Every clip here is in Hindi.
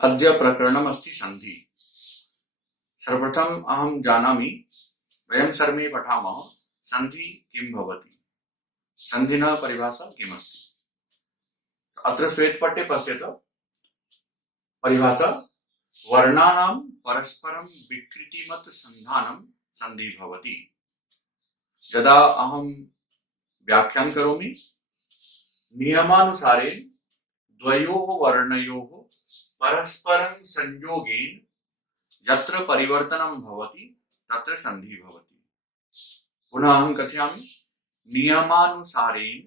अद्य प्रकरणम् अस्ति सन्धि। सर्वप्रथम अहं जानामि वयं सर्वे पठामः सन्धि किं भवति। सन्धिनः परिभाषा किमस्ति। अत्र श्वेतपट्टे पश्यत परिभाषा वर्णानां परस्परं विकृतिमत् सन्धानं सन्धि भवति। यदा अहं व्याख्यानं करोमि नियमानुसारेण द्वयोः वर्णयोः परस्परं संयोगेन यत्र परिवर्तनं भवति तत्र सन्धि भवति। पुनः अहं कथयामि नियमानुसारेण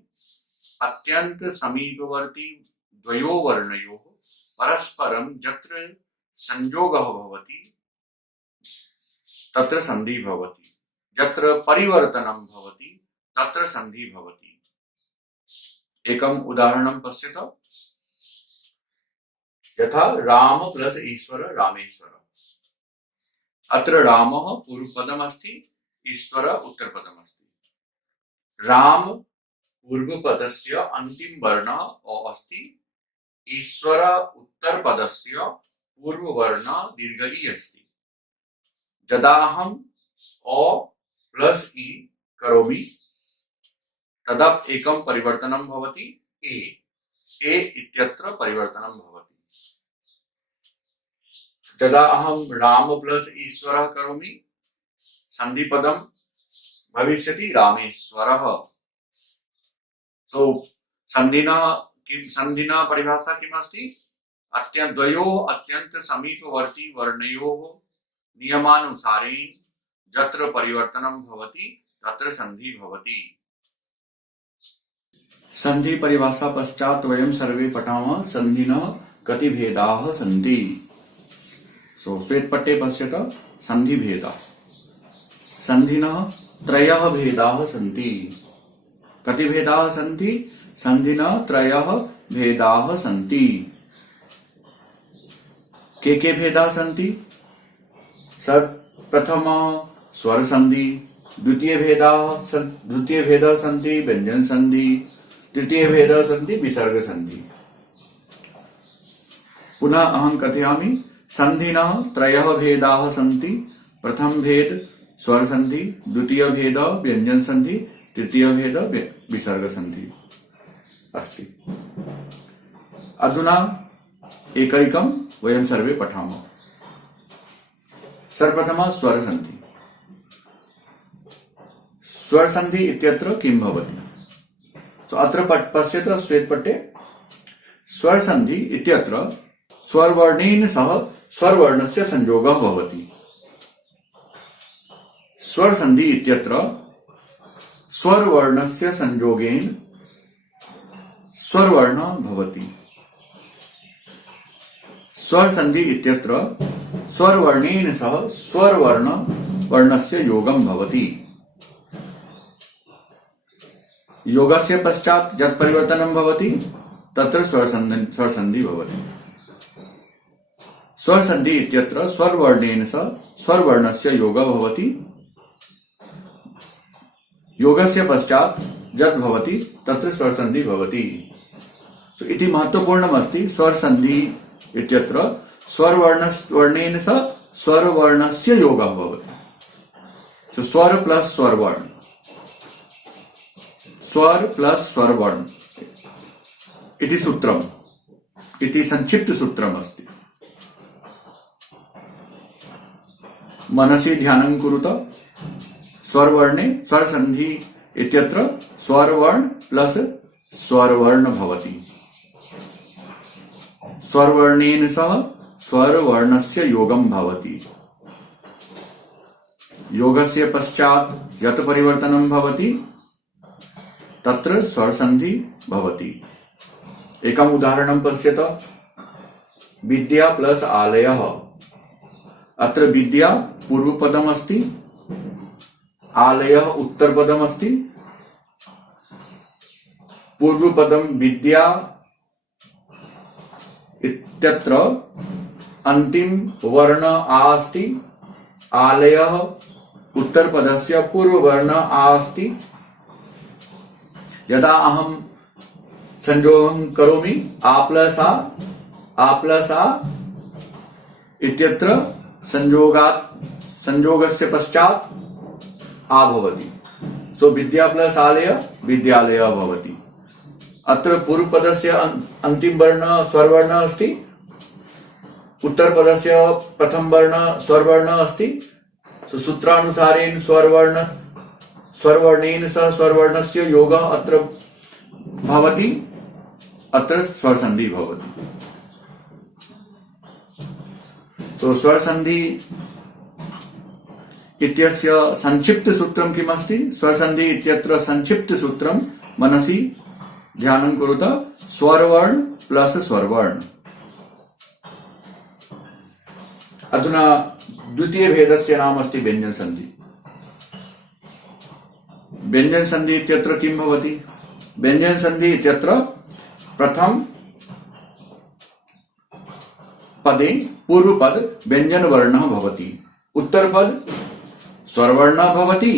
अत्यंत समीपवर्ती द्वयोः वर्णयोः परस्परं यत्र संयोगः भवति तत्र सन्धि भवति। यत्र परिवर्तनं भवति तत्र सन्धि भवति। एकम् उदाहरणं पश्यत। यथा राम प्लस ईश्वर रामेश्वर। अत्र रामः पूर्वपदमस्ति, ईश्वर उत्तरपदमस्ति। राम पूर्वपदस्य अन्तिम वर्णः अ अस्ति, ईश्वर उत्तरपदस्य पूर्ववर्णः दीर्घ इ अस्ति। यदा अहम् अ प्लस इ करोमि तदा एकं परिवर्तनं भवति, ए इत्यत्र परिवर्तनं भवति। यदा अहं राम प्लस ईश्वरः करोमि सन्धिपदं भविष्यति रामेश्वरः। सन्धिना परिभाषा किमस्ति? द्वयोः अत्यंत समीपवर्ती वर्णयोः नियमानुसारेण यत्र परिवर्तनं भवति तत्र सन्धि भवति। सन्धि परिभाषा पश्चात् वयं सर्वे पठामः सन्धिनः कति भेदाः सन्ति। श्वेतपट्टे पश्यत सन्धि भेदाः। सन्धिनः त्रयः भेदाः सन्ति। कति भेदाः सन्ति? सन्धिनः त्रयः भेदाः सन्ति। के भेदाः सन्ति? प्रथम स्वर संधि, द्वितीय भेदः सन्ति व्यंजन संधि, तृतीय भेदः सन्ति विसर्ग संधि। पुनः अहं कथयामि सन्धिनः त्रयः भेदाः सन्ति। प्रथम भेद स्वर संधि, द्वितीय भेद व्यंजन संधि, तृतीय भेद विसर्ग संधि अस्ति। अधुना एकैकं वयं सर्वे पठामः। सर्वप्रथमः स्वर संधि। स्वर संधि इत्यत्र किं भवति? अत्र पश्यत श्वेतपट्टे स्वर संधि इत्यत्र स्वरवर्णेन सह स्वरवर्णस्य संयोगः भवति। स्वर संधि इत्यत्र स्वरवर्णस्य संयोगेन स्वरवर्णः भवति। स्वर संधि इत्यत्र स्वरवर्णेन सह स्वरवर्णस्य योगं भवति। योगस्य पश्चात् यत् परिवर्तनं भवति तत्र स्वर संधि भवति। स्वर संधि इत्यत्र स्वरवर्णेन सह स्वरवर्णस्य योगः भवति। योगस्य पश्चात् यत् भवति तत्र स्वर संधि भवति। इति महत्वपूर्णम् अस्ति। स्वर संधि इत्यत्र स्वरवर्णेन सह स्वरवर्णस्य योगः भवति। स्वर प्लस स्वरवर्ण, स्वर प्लस स्वरवर्ण इति सूत्रम्, इति संक्षिप्त सूत्रम् अस्ति। मनसि ध्यानं कुरुत। स्वरवर्णे स्वर संधि इत्यत्र स्वरवर्ण प्लस स्वरवर्ण भवति। स्वरवर्णेन सह स्वरवर्णस्य योगं भवति। योगस्य पश्चात् यत् परिवर्तनं भवति तत्र स्वर संधि भवति। एकम् उदाहरणं पश्यत। विद्या प्लस आलयः। अत्र विद्या पूर्वपदमस्ति, आलयः उत्तरपदमस्ति। पूर्वपदं विद्या इत्यत्र अन्तिम वर्ण आ अस्ति, आलयः उत्तरपदस्य पूर्ववर्ण आ अस्ति। यदा अहं संयोगं करोमि आ प्लस आ इत्यत्र संयोगस्य पश्चात् आ भवति। सो विद्या प्लस आलय विद्यालय भवति। अत्र पूर्वपदस्य अन्तिम वर्ण स्वरवर्ण अस्ति, उत्तरपदस्य प्रथम वर्ण स्वरवर्ण अस्ति। सो सूत्रानुसारेण स्वरवर्णेन सह स्वरवर्णस्य योगः अत्र भवति, अत्र स्वरसन्धि भवति। तो स्वरसन्धि इत्यस्य संक्षिप्त सूत्रं किम् अस्ति? स्वरसन्धि इत्यत्र संक्षिप्त सूत्रं मनसि ध्यानं कुरुत। स्वरवर्ण प्लस स्वरवर्ण। अधुना द्वितीय भेदस्य नाम अस्ति व्यञ्जनसन्धि। व्यञ्जनसन्धि इत्यत्र किं भवति? व्यञ्जनसन्धि इत्यत्र प्रथम पदे पूर्वपद व्यञ्जनवर्णः भवति, उत्तरपद स्वरवर्णः भवति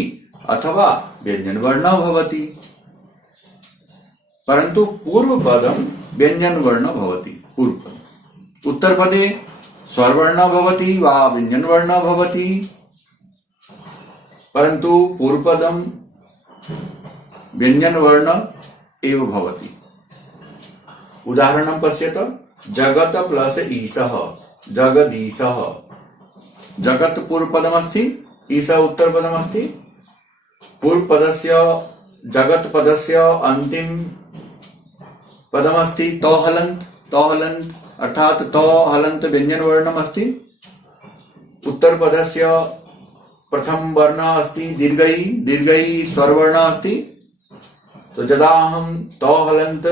अथवा व्यञ्जनवर्णः भवति, परन्तु पूर्वपदं व्यञ्जनवर्णः भवति पूर्वपद। उत्तरपदे स्वरवर्णः भवति वा व्यञ्जनवर्णः भवति, परन्तु पूर्वपदं व्यञ्जनवर्णः एव भवति। उदाहरणं पश्यत। जगत प्लस ईशः जगदीशः। जगत पूर्वपदमस्ति, ईशः उत्तरपदमस्ति। पूर्वपदस्य जगत पदस्य अन्तिम पदमस्ति तौहलन्त। तौहलन्त अर्थात तौहलन्त व्यञ्जनवर्णमस्ति। उत्तरपदस्य प्रथम वर्ण अस्ति दीर्घई। दीर्घई स्वरवर्ण अस्ति। तो यदा अहं तौहलन्त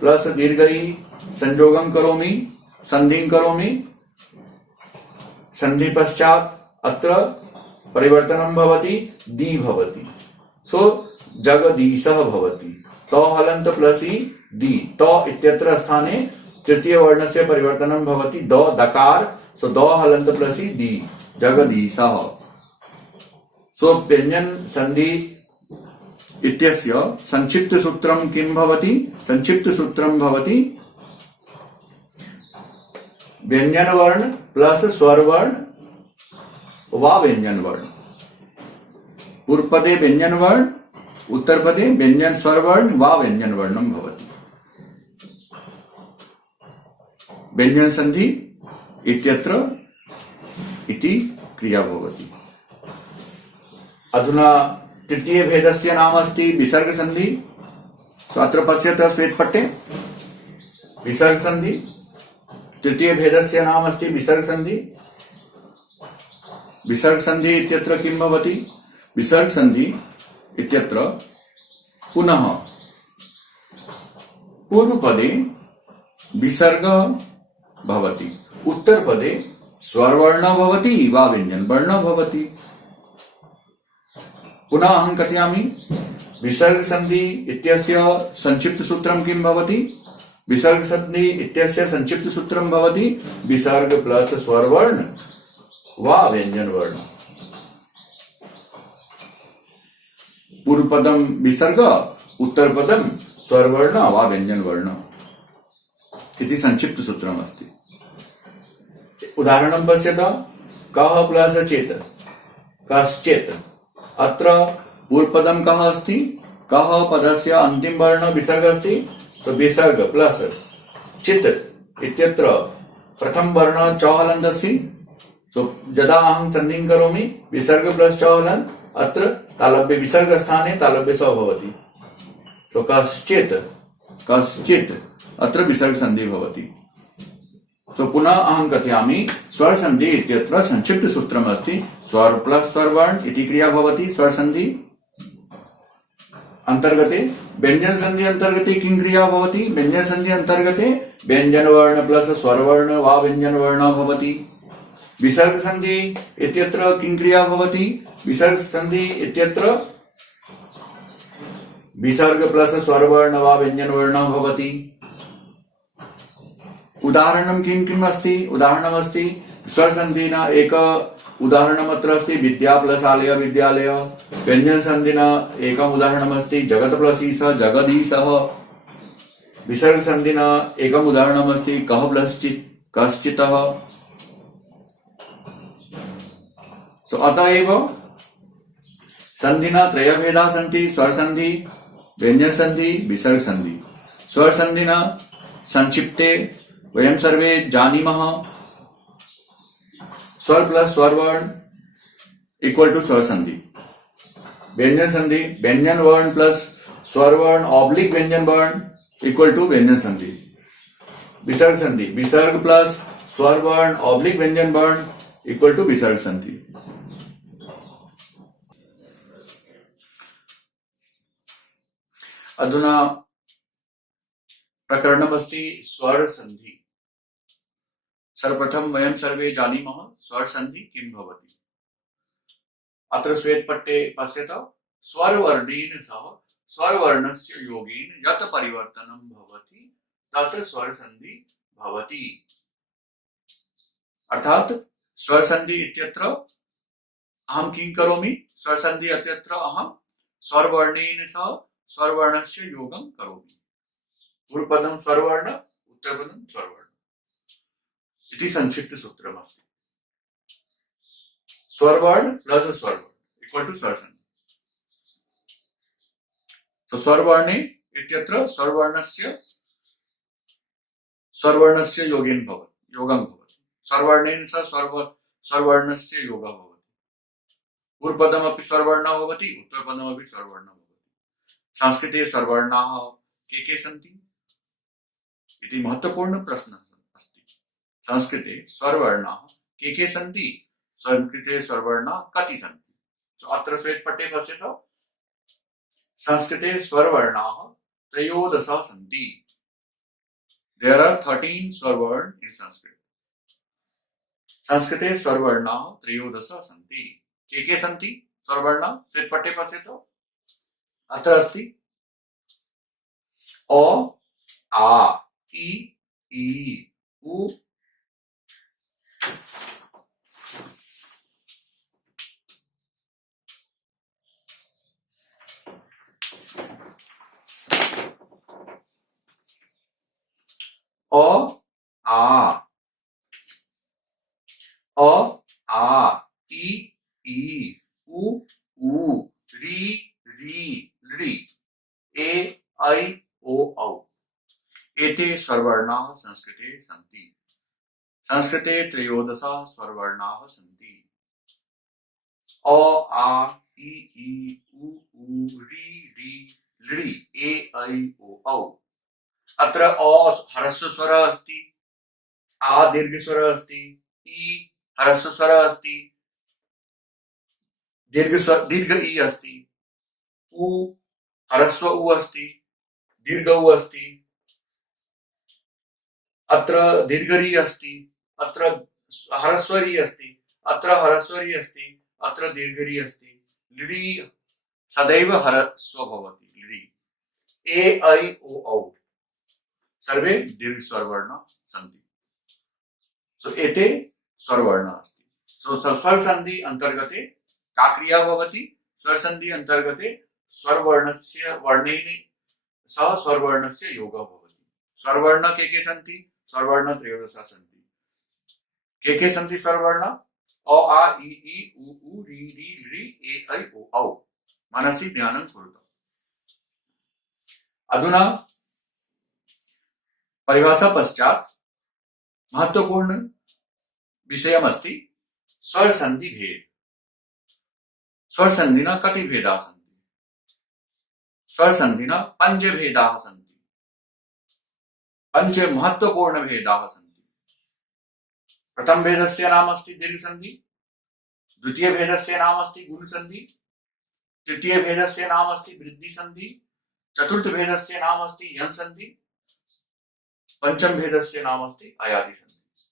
प्लस दीर्घई संयोगं करोमि, संधिं करोमि, संधि पश्चात् अत्र परिवर्तनं भवति, दी भवति। सो जगदीशः भवति। तौ हलन्त प्लस दी। तौ इत्यत्र स्थाने तृतीय वर्णस्य परिवर्तनं भवति, दो दकार। सो दो हलन्त प्लस दी जगदीशः। सो व्यञ्जन संधि इत्यस्य संक्षिप्त सूत्रं किं भवति? संक्षिप्त सूत्रं भवति व्यञ्जनवर्ण प्लस स्वरवर्ण वा व्यञ्जनवर्ण। पूर्वपदे व्यञ्जनवर्ण, उत्तरपदे व्यञ्जन स्वरवर्ण वा व्यञ्जनवर्णं भवति। व्यञ्जन संधि इत्यत्र इति क्रिया भवति। अधुना तृतीय भेदस्य नाम अस्ति विसर्ग संधि। तो अत्र पश्यत श्वेतपट्टे विसर्ग संधि। तृतीय भेदस्य नाम अस्ति विसर्ग संधि। विसर्ग संधि इत्यत्र किं भवति? विसर्ग संधि इत्यत्र पुनः पूर्वपदे विसर्ग भवति, उत्तरपदे स्वरवर्ण भवति वा व्यञ्जनवर्ण भवति। पुनः अहं कथयामि। विसर्ग संधि इत्यस्य संक्षिप्त सूत्रं किं भवति? विसर्ग संधि इत्यस्य संक्षिप्त सूत्रं भवति विसर्ग प्लस स्वरवर्ण वा व्यञ्जनवर्ण। पूर्वपदं विसर्ग, उत्तरपदं स्वरवर्ण वा व्यञ्जनवर्ण इति संक्षिप्त सूत्रम् अस्ति। उदाहरणं पश्यत। कः प्लस चेत् कश्चित्। अत्र पूर्वपदं कः अस्ति? कः पदस्य अन्तिम वर्ण विसर्ग अस्ति। तो विसर्ग प्लस चित् इत्यत्र प्रथम वर्ण चौहलन्त अस्ति। तो यदा अहं संधिं करोमि विसर्ग प्लस चौहलन्त, अत्र तालव्य विसर्ग स्थाने तालव्य स भवति। तो कश्चित् कश्चित् अत्र विसर्ग संधि भवति। तो पुनः अहं कथयामि। स्वर संधि इत्यत्र संक्षिप्त सूत्रम् अस्ति स्वर प्लस स्वरवर्ण इति क्रिया भवति स्वर संधि अंतर्गते। व्यञ्जन संधि अंतर्गते किं क्रिया भवति? व्यञ्जन संधि अंतर्गते व्यञ्जनवर्ण प्लस स्वरवर्ण वा व्यञ्जनवर्ण भवति। विसर्ग संधि इत्यत्र किं क्रिया भवति? विसर्ग संधि इत्यत्र विसर्ग प्लस स्वरवर्ण वा व्यञ्जनवर्ण भवति। उदाहरणं किं किम् अस्ति? उदाहरणमस्ति स्वर संधिना एक उदाहरणमत्र अस्ति विद्या प्लस आलय विद्यालय। व्यञ्जन संधिना एकम् उदाहरणमस्ति जगत प्लस ईशः जगदीशः। विसर्ग संधिना एकम् उदाहरणमस्ति कः प्लस कश्चितः। सो अतएव संधिना त्रय भेदा सन्ति, स्वर संधि, व्यंजन संधि, विसर्ग संधि। स्वर संधिना संक्षिप्ते वयम सर्वे जानीमः, स्वर प्लस स्वर वर्ण इक्वल टू स्वर संधि। व्यंजन संधि, व्यंजन वर्ण प्लस स्वर वर्ण ऑब्लिक व्यंजन वर्ण इक्वल टू व्यंजन संधि। विसर्ग संधि, विसर्ग प्लस स्वर वर्ण ऑब्लिक व्यंजन वर्ण इक्वल टू विसर्ग संधि। अधुना प्रकरणमस्ति स्वर संधि। सर्वप्रथम वयं सर्वे जानीमः स्वर संधि किं भवति। अत्र श्वेतपट्टे पश्यत, स्वरवर्णेन सह स्वरवर्णस्य योगेन यत् परिवर्तनं भवति तत्र स्वर संधि भवति। अर्थात स्वर संधि इत्यत्र अहं किं करोमि, स्वर संधि इत्यत्र अहं स्वरवर्णेन सह स्वरवर्णस्य योगं करोमि। पूर्वपदं स्वरवर्ण, उत्तरपदं स्वरवर्ण इति संक्षिप्त सूत्रमस्ति। स्वरवर्ण प्लस स्वरवर्ण इक्वल टू स्वर संधि। तो स्वरवर्णे इत्यत्र स्वरवर्णस्य योगं भवति। स्वरवर्णेन सह स्वरवर्णस्य योगः भवति। पूर्वपदमपि स्वरवर्णः भवति, उत्तरपदमपि स्वरवर्णः भवति। संस्कृते स्वरवर्णाः के सन्ति इति महत्वपूर्ण प्रश्नः अस्ति। संस्कृते स्वरवर्णाः के सन्ति, संस्कृते स्वरवर्णाः कति सन्ति। तो अत्र श्वेतपट्टे पश्यत, संस्कृते स्वरवर्णाः त्रयोदश सन्ति। There are 13 स्वरवर्ण in Sanskrit. संस्कृते स्वरवर्णाः त्रयोदश सन्ति। के सन्ति स्वरवर्णाः, श्वेतपट्टे पश्यत। अत्र अस्ति अ, आ, इ, उ, अ, आ, इ, उ, री, ए, ऐ, ओ, औ। एते स्वरवर्णाः संस्कृते सन्ति। संस्कृते त्रयोदश स्वरवर्णाः सन्ति। अ, आ, इ, उ, री, ए, ऐ, ओ, औ। अत्र अ ह्रस्व स्वर अस्ति, आ दीर्घ स्वर अस्ति, इ ह्रस्व स्वर अस्ति, दीर्घ इ अस्ति, उ ह्रस्व उ अस्ति, दीर्घ उ अस्ति, अत्र दीर्घ रि अस्ति, अत्र ह्रस्व रि अस्ति, अत्र ह्रस्व रि अस्ति, अत्र दीर्घ रि अस्ति। लि सदैव ह्रस्व भवति। लि, ए, ऐ, ओ, औ सर्वे दीर्घ स्वरवर्ण सन्ति। सो एते स्वरवर्ण अस्ति। सो स्वर संधि अंतर्गते का क्रिया भवति, स्वर संधि अंतर्गते स्वरवर्णस्य वर्णेन सह स्वरवर्णस्य योगः भवति। स्वरवर्ण के सन्ति, स्वरवर्ण त्रयोदश सन्ति। के सन्ति स्वरवर्ण, अ, आ, इ, उ, री, ए, ऐ, ओ, औ। मनसि ध्यानं कुरुत। अधुना परिभाषा पश्चात महत्वपूर्ण विषयमस्ति स्वर संधि भेद। स्वर संधिना कति भेदाः सन्ति। स्वर संधिना पंच भेदाः सन्ति। पंच महत्वपूर्ण भेदाः सन्ति। प्रथम भेदस्य नाम अस्ति दीर्घ संधि, द्वितीय भेदस्य नाम अस्ति गुण संधि, तृतीय भेदस्य नाम अस्ति वृद्धि संधि, चतुर्थ भेदस्य नाम अस्ति यन संधि, पंचम भेदस्य नाम अस्ति अयादि संधि।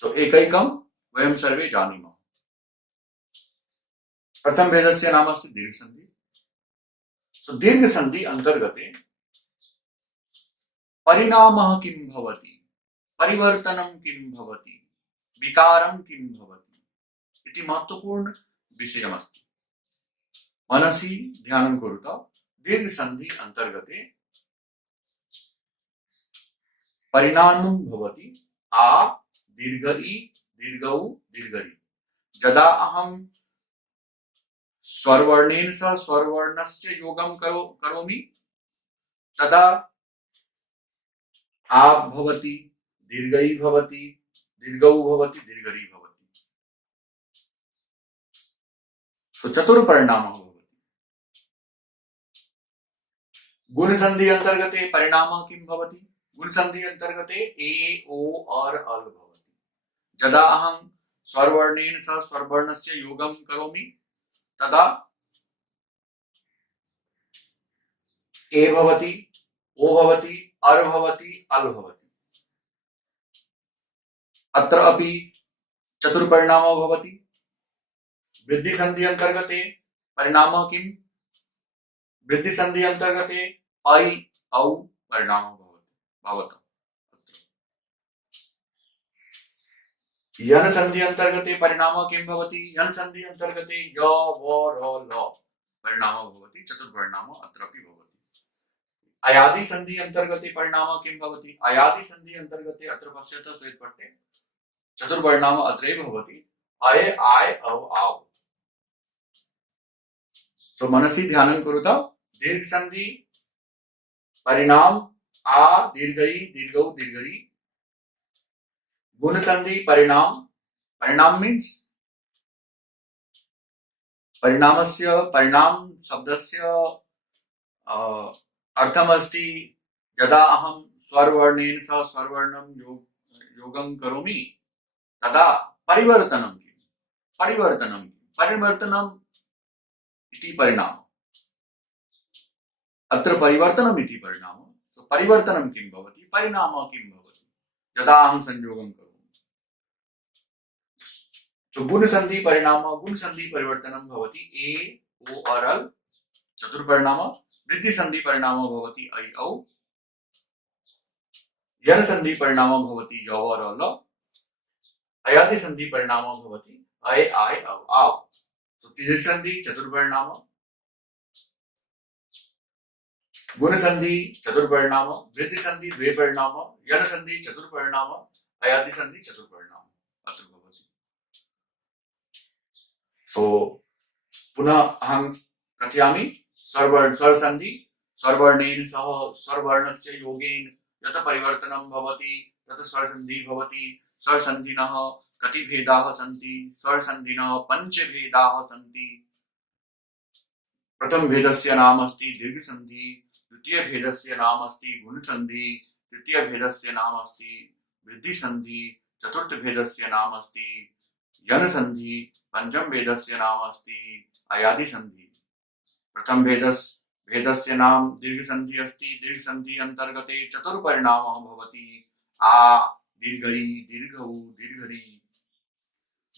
सो एकैकं वयं सर्वे जानीमः। प्रथम भेदस्य नाम अस्ति दीर्घ संधि। सो दीर्घ संधि अंतर्गते परिणामः किं भवति, परिवर्तनं किं भवति, विकारं किं भवति इति महत्वपूर्ण विषयमस्ति। मनसि ध्यानं कुरुत। दीर्घ संधि अंतर्गते परिणामं भवति आ, दीर्घ इ, दीर्घ उ, दीर्घ रि। यदा अहम स्वरवर्णेन सह स्वरवर्णस्य योगं करोमि तदा आप भवति, दीर्घई भवति, दीर्घौ भवति, दीर्घरी भवति। सो चतुर्परिणामः भवति। गुणसन्धि अंतर्गते परिणामः किं भवति? गुणसन्धि अंतर्गते ए ओ और अल भवति। यदा अहं स्वरवर्णेन सह स्वरवर्णस्य योगं करोमि तदा ए भवति, ओ भवति, अर भवति, अल भवति। अत्र अपि चतुर्परिणामो भवति। वृद्धिसन्धि अंतर्गते परिणामः किम्? वृद्धिसन्धि अंतर्गते ऐ औ परिणामो भवति। यन संधि अंतर्गते परिणामः किं भवति? यन संधि अंतर्गते य व र ल परिणामः भवति। चतुर्परिणामः अत्रापि भवति। अयादि संधि अंतर्गते परिणामः किं भवति? अयादि संधि अंतर्गते अत्र पश्यतु श्वेतपट्टे चतुर्परिणामः अत्रैव भवति। अय आय औ आव। सो मनसि ध्यानं कुरुतां। दीर्घ संधि परिणाम आ दीर्घई दीर्घौ दीर्घरी। गुण संधि परिणाम मीन्स परिणामस्य परिणाम शब्दस्य अर्थमस्ति यदा अहं स्वरवर्णेन सह स्वरवर्णं योगं करोमि तदा परिवर्तनम् इति परिणामः। अत्र परिवर्तनम् इति परिणामः। सो परिवर्तनं किं भवति? परिणामः किं भवति यदा अहं संयोगं करोमि? तो गुण संधि परिवर्तनं भवति ए ओ और अल चतुर्परिणामः। वृद्धि संधि परिणामः भवति ऐ औ। यन संधि परिणामः भवति य व र ल। अयादि संधि परिणामः भवति अय आय औ आव। तो त्रिदि संधि चतुर्परिणामः, गुण संधि चतुर्परिणामः, वृद्धि संधि द्वे परिणामः, यन संधि चतुर्परिणामः, अयादि संधि चतुर्परिणामः अत्र भवति। सो पुनः अहं कथयामि। स्वर संधि स्वरवर्णेन सह स्वरवर्णस्य योगेन यत् परिवर्तनं भवति तत् स्वर संधि भवति। स्वर संधिनः कति भेदाः सन्ति? स्वर संधिनः पञ्च भेदाः सन्ति। प्रथम भेदस्य नाम अस्ति दीर्घ संधि, द्वितीय भेदस्य नाम अस्ति गुण संधि, तृतीय भेदस्य नाम अस्ति वृद्धि संधि, चतुर्थ भेदस्य नाम अस्ति यन संधि, पंचम भेदस्य नाम अस्ति अयादि संधि। प्रथम भेदस्य नाम दीर्घ संधि अस्ति। दीर्घ संधि अंतर्गते चतुर्परिणामः भवति। आ दीर्घई दीर्घौ दीर्घरी।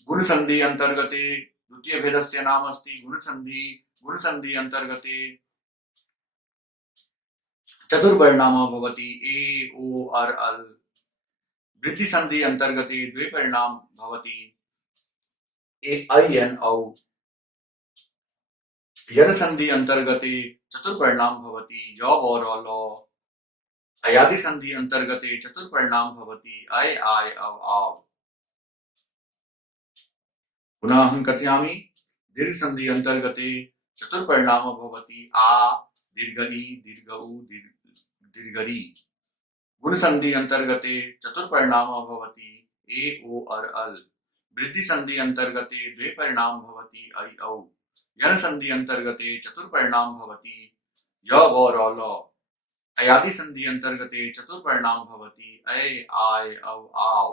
गुण संधि अंतर्गते द्वितीय भेदस्य नाम अस्ति गुण संधि। गुण संधि अंतर्गते चतुर्परिणामः भवति ए ओ और अल। वृद्धि संधि अंतर्गते द्वे परिणाम भवति ए ऐ एन औ। यन संधि अंतर्गते चतुर्परिणाम भवति य व र ल। अयादि संधि अंतर्गते चतुर्परिणाम भवति अय आय औ आव। पुनः अहं कथयामि। दीर्घ संधि अंतर्गते चतुर्परिणामः भवति आ दीर्घई दीर्घौ दीर्घरी। गुण संधि अंतर्गते चतुर्परिणामः भवति ए ओ और अल। वृद्धि संधि अंतर्गते द्वे परिणाम भवति ऐ औ। यन संधि अंतर्गते चतुर्परिणाम भवति य व र ल। अयादि संधि अंतर्गते चतुर्परिणाम भवति ऐ आय औ आव।